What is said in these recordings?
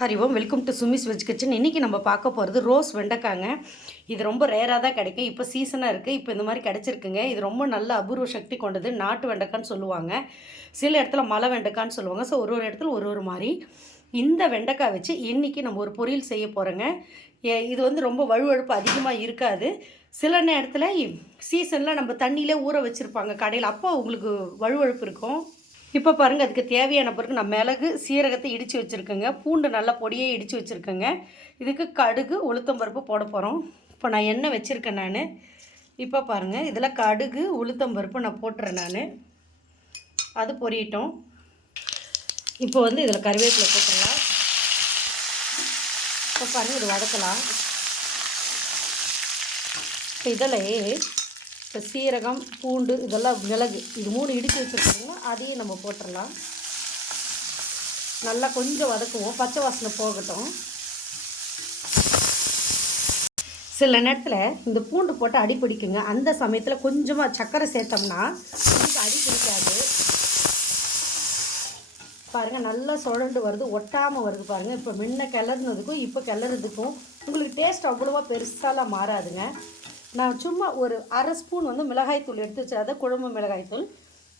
Hari Om, welcome to Sumi's veg kitchen. இன்றைக்கி நம்ம பார்க்க போகிறது ரோஸ் வெண்டைக்காங்க. இது ரொம்ப ரேராக தான் கிடைக்கும். இப்போ சீசனாக இருக்குது. இப்போ இந்த மாதிரி கிடச்சிருக்குங்க. இது ரொம்ப நல்ல அபூர்வ சக்தி கொண்டது. நாட்டு வெண்டைக்கான்னு சொல்லுவாங்க, சில இடத்துல மலை வெண்டைக்கான்னு சொல்லுவாங்க. ஸோ ஒரு இடத்துல ஒரு மாதிரி. இந்த வெண்டைக்காய் வச்சு இன்றைக்கி நம்ம ஒரு பொரியல் செய்ய போகிறோங்க. இது ரொம்ப வழுவழுப்பு அதிகமாக இருக்காது. சில நேரத்தில் சீசனில் நம்ம தண்ணியிலே ஊற வச்சுருப்பாங்க கடையில், அப்போ உங்களுக்கு வழுவழுப்பு இருக்கும். இப்போ பாருங்கள், அதுக்கு தேவையான பிறகு நான் மிளகு சீரகத்தை இடித்து வச்சுருக்கேங்க. பூண்டு நல்லா பொடியே இடித்து வச்சுருக்கேங்க. இதுக்கு கடுகு உளுத்தம்பருப்பு போட போகிறோம். இப்போ நான் எண்ணெய் வச்சுருக்கேன் நான். இப்போ பாருங்கள், இதில் கடுகு உளுத்தம்பருப்பு நான் போட்டுறேன் நான். அது பொரியட்டும். இப்போ இதில் கருவேப்பிலை போட்டுடலாம். இப்போ பாருங்கள், இது வதக்கலாம். இப்போ இதில் இப்போ சீரகம் பூண்டு இதெல்லாம் மிளகு இது 3 இடித்து வச்சுருக்கோம்னா அதையும் நம்ம போட்டுடலாம். நல்லா கொஞ்சம் வதக்குவோம், பச்சை வாசனை போகட்டும். சில நேரத்தில் இந்த பூண்டு போட்டு அடி பிடிக்குங்க. அந்த சமயத்தில் கொஞ்சமாக சர்க்கரை சேர்த்தோம்னா இதுக்கு அடி பிடிக்காது. பாருங்கள், நல்லா சுழண்டு வருது, ஒட்டாமல் வருது பாருங்கள். இப்போ முன்ன கிளறுனதுக்கும் இப்போ கிளறதுக்கும் உங்களுக்கு டேஸ்ட் அவ்வளோவா பெருசாலாம் மாறாதுங்க. நான் சும்மா ஒரு அரை ஸ்பூன் மிளகாய்த்தூள் எடுத்து வச்சு, அதை குழம்பு மிளகாய்த்தூள்.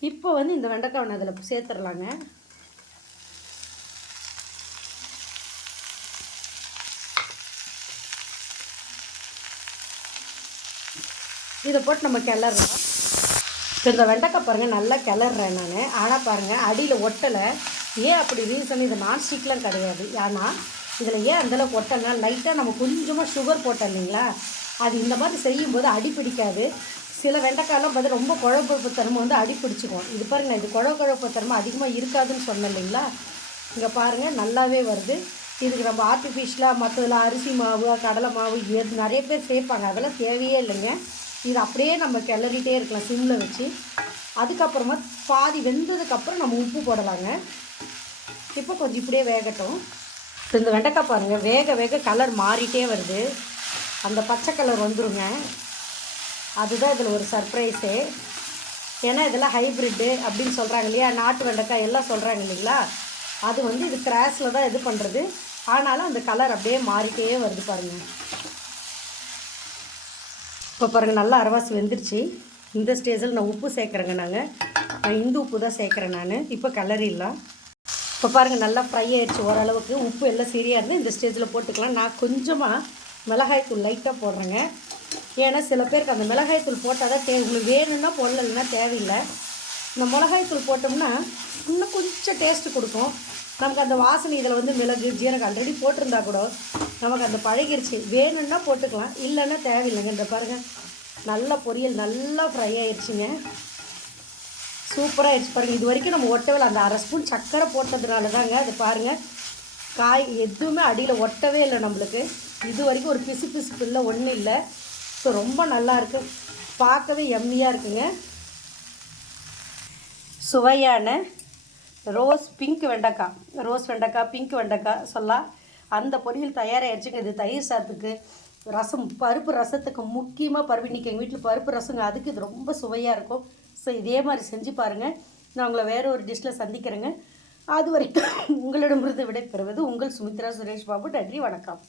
இப்போ இந்த வெண்டைக்காய் அதில் சேர்த்துடலாங்க. இதை போட்டு நம்ம கிளறலாம். இப்போ இந்த வெண்டைக்காய் பாருங்கள் நல்லா கிளறேன் நான். ஆனால் பாருங்கள், அடியில் ஒட்டலை. ஏன் அப்படி ரீசன், இது நான்ஸ்டிக்லாம் கிடையாது. ஆனால் இதில் ஏன் அந்தளவுக்கு ஒட்டலைன்னா, லைட்டாக நம்ம கொஞ்சமாக சுகர் போட்டோம் இல்லைங்களா, அது இந்த மாதிரி செய்யும்போது அடி பிடிக்காது. சில வெண்டைக்காயெல்லாம் பார்த்து ரொம்ப குழப்பப்பு தன்மை அடி பிடிச்சிக்கும். இது பாருங்கள், இது குழப்பப்பு தன்மை அதிகமாக இருக்காதுன்னு சொன்னேன் இல்லைங்களா. இங்கே பாருங்கள், நல்லாவே வருது. இதுக்கு நம்ம ஆர்டிஃபிஷியலாக மற்றதில் அரிசி மாவு கடலை மாவு எது நிறைய பேர் சேர்ப்பாங்க, அதெல்லாம் தேவையே இல்லைங்க. இது அப்படியே நம்ம கிளறிட்டே இருக்கலாம் சிம்மில் வச்சு. அதுக்கப்புறமா பாதி வெந்ததுக்கப்புறம் நம்ம உப்பு போடலாங்க. இப்போ கொஞ்சம் இப்படியே வேகட்டும். இந்த வெண்டைக்காய் பாருங்கள், வேக வேக கலர் மாறிட்டே வருது. அந்த பச்சை கலர் வந்துருங்க. அதுதான் இதில் ஒரு சர்ப்ரைஸே. ஏன்னா இதெல்லாம் ஹைப்ரிட்டு அப்படின்னு சொல்கிறாங்க இல்லையா, நாட்டு வெண்டைக்காய் எல்லாம் சொல்கிறாங்க இல்லைங்களா. அது இது கிராஸில் தான் இது பண்ணுறது. ஆனாலும் அந்த கலர் அப்படியே மாறிட்டே வருது பாருங்கள். இப்போ பாருங்கள், நல்லா அரைவாசி வெந்துருச்சு. இந்த ஸ்டேஜில் நான் உப்பு சேர்க்குறேங்க. நான் இந்து உப்பு தான் சேர்க்குறேன் நான். இப்போ கலரிடலாம். இப்போ பாருங்கள், நல்லா ஃப்ரை ஆயிடுச்சு ஓரளவுக்கு. உப்பு எல்லாம் சரியாக இருந்து இந்த ஸ்டேஜில் போட்டுக்கலாம். நான் கொஞ்சமாக மிளகாய்த்தூள் லைட்டாக போடுறேங்க. ஏன்னா சில பேருக்கு அந்த மிளகாய்த்தூள் போட்டால் தான் உங்களுக்கு வேணும்னா போடல, இல்லைன்னா தேவையில்லை. இந்த மிளகாய்த்தூள் போட்டோம்னா இன்னும் கொஞ்சம் டேஸ்ட்டு கொடுக்கும் நமக்கு. அந்த வாசனை இதில் மிளகு ஜீரகம் ஆல்ரெடி போட்டிருந்தா கூட நமக்கு அந்த பழகிருச்சு. வேணும்னா போட்டுக்கலாம், இல்லைன்னா தேவையில்லைங்க. இந்த பாருங்கள், நல்லா பொரியல் நல்லா ஃப்ரை ஆயிடுச்சுங்க. சூப்பராக ஆயிடுச்சு பாருங்கள். இது வரைக்கும் நம்ம ஒட்டவே இல்லை. அந்த அரை ஸ்பூன் சர்க்கரை போட்டதுனால தாங்க. அது பாருங்கள், காய் எதுவுமே அடியில் ஒட்டவே இல்லை நம்மளுக்கு. இது வரைக்கும் ஒரு பிசு பிசுப்பு இல்லை, ஒன்றும் இல்லை. ஸோ ரொம்ப நல்லாயிருக்கு, பார்க்கவே எம்மியாக இருக்குங்க. சுவையான ரோஸ் பிங்க் வெண்டைக்காய் பிங்க் வெண்டைக்காய் சொல்லலாம். அந்த பொரியல் தயாராகிடுச்சுங்க. இது தயிர் சாதத்துக்கு, ரசம் பருப்பு ரசத்துக்கு முக்கியமாக பருப்பு. இன்றைக்கி எங்கள் வீட்டில் பருப்பு ரசங்க, அதுக்கு இது ரொம்ப சுவையாக இருக்கும். ஸோ இதே மாதிரி செஞ்சு பாருங்கள். நான் உங்களை வேறு ஒரு டிஷ்ஷில் சந்திக்கிறேங்க. அது வரைக்கும் உங்களிடமிருந்து விடைபெறுவது உங்கள் சுமித்ரா சுரேஷ் பாபு. நன்றி, வணக்கம்.